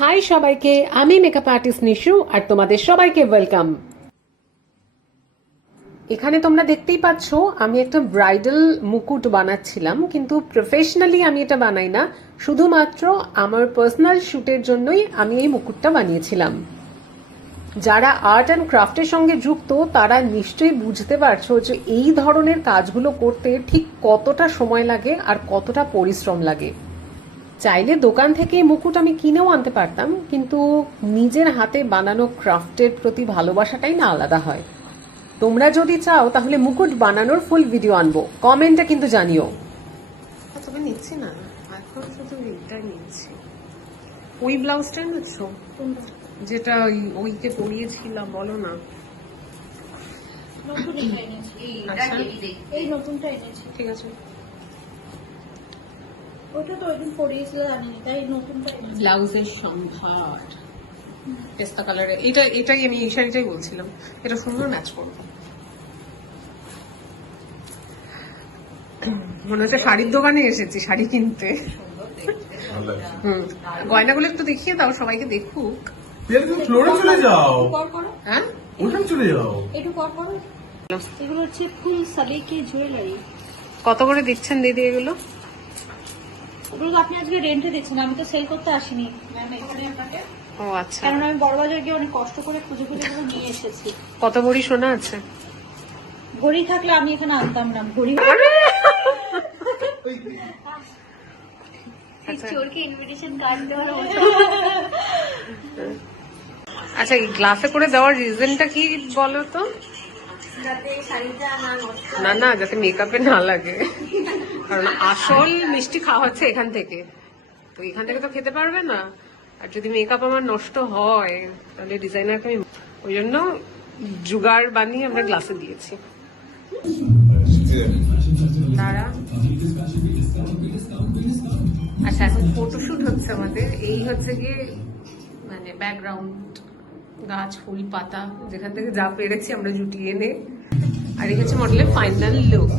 High সবাইকে, আমি makeup artist Nishu আর তোমাদের সবাইকে ওয়েলকাম। এখানে তোমরা দেখতেই পাচ্ছ আমি একটা ব্রাইডাল মুকুট বানাচ্ছিলাম, কিন্তু প্রফেশনালি আমি এটা বানাই না, শুধুমাত্র আমার পার্সোনাল শুটের জন্যই আমি এই মুকুটটা বানিয়েছিলাম। যারা আর্ট অ্যান্ড ক্রাফটের সঙ্গে যুক্ত তারা নিশ্চয়ই বুঝতে পারছো যে এই ধরনের কাজগুলো করতে ঠিক কতটা সময় লাগে আর কতটা পরিশ্রম লাগে। চাইলে দোকান থেকে মুকুট আমি কিনেও আনতে পারতাম, কিন্তু নিজের হাতে বানানো ক্রাফটের প্রতি ভালোবাসাটাই না আলাদা হয়। তোমরা যদি চাও তাহলে মুকুট বানানোর ফুল ভিডিও আনবো, কমেন্টে কিন্তু জানিও। তবে নিচ্ছি না, এখন শুধু এইটাই নিচ্ছি। ওই ব্লাউজটাই নিচ্ছ যেটা ওইকে পরিয়েছিলাম, বলো না। ঠিক আছে, ব্লাউজের সম্ভার পেস্তা কালারের, এটাই আমি এই শাড়িটাই বলছিলাম, এটা সুন্দর ম্যাচ করবো। মনে হচ্ছে শাড়ির দোকানে এসেছি শাড়ি কিনতে। গয়নাগুলো একটু দেখিয়ে দাও, সবাইকে দেখুক। চলে যাও, হ্যাঁ ওখানে চলে যাও। এগুলো হচ্ছে ফুল সালিকি জুয়েলারি। কত করে দিচ্ছেন দিদি এগুলো? ওগুলো আপনি আজকে রেন্টে দিচ্ছেন, আমি তো সেল করতে আসিনি ম্যাম এখানে আপনাকে। ও আচ্ছা, কারণ আমি বড়বাজার গিয়ে অনেক কষ্ট করে খুঁজে খুঁজে এগুলো নিয়ে এসেছি। কত ভরি সোনা আছে? ঘড়ি থাকলে আমি এখানে আনতাম না, ঘড়ি চোরকে ইনভিটেশন কার্ড দেওয়ার মতো। আচ্ছা, এই গ্লাসে করে দেওয়ার রিজনটা কি বলো তো? যাতে শাড়িটা না নষ্ট না না, যাতে মেকআপে না লাগে, কারণ আসল মিষ্টি খাওয়া হচ্ছে এখান থেকে, তো এখান থেকে তো খেতে পারবে না। আর যদি মেকআপ আমার নষ্ট হয় তাহলে ডিজাইনারকে আমি, ওই জন্য জুগাড় বানিয়ে আমরা গ্লাসে দিয়েছি। দাঁড়া, আচ্ছা এখন ফটোশুট হচ্ছে আমাদের। এই হচ্ছে গিয়ে মানে ব্যাকগ্রাউন্ড, গাছ ফুল পাতা যেখান থেকে যা পেরেছি আমরা জুটিয়ে এনে, আর এই হচ্ছে মডেলের ফাইনাল লুক।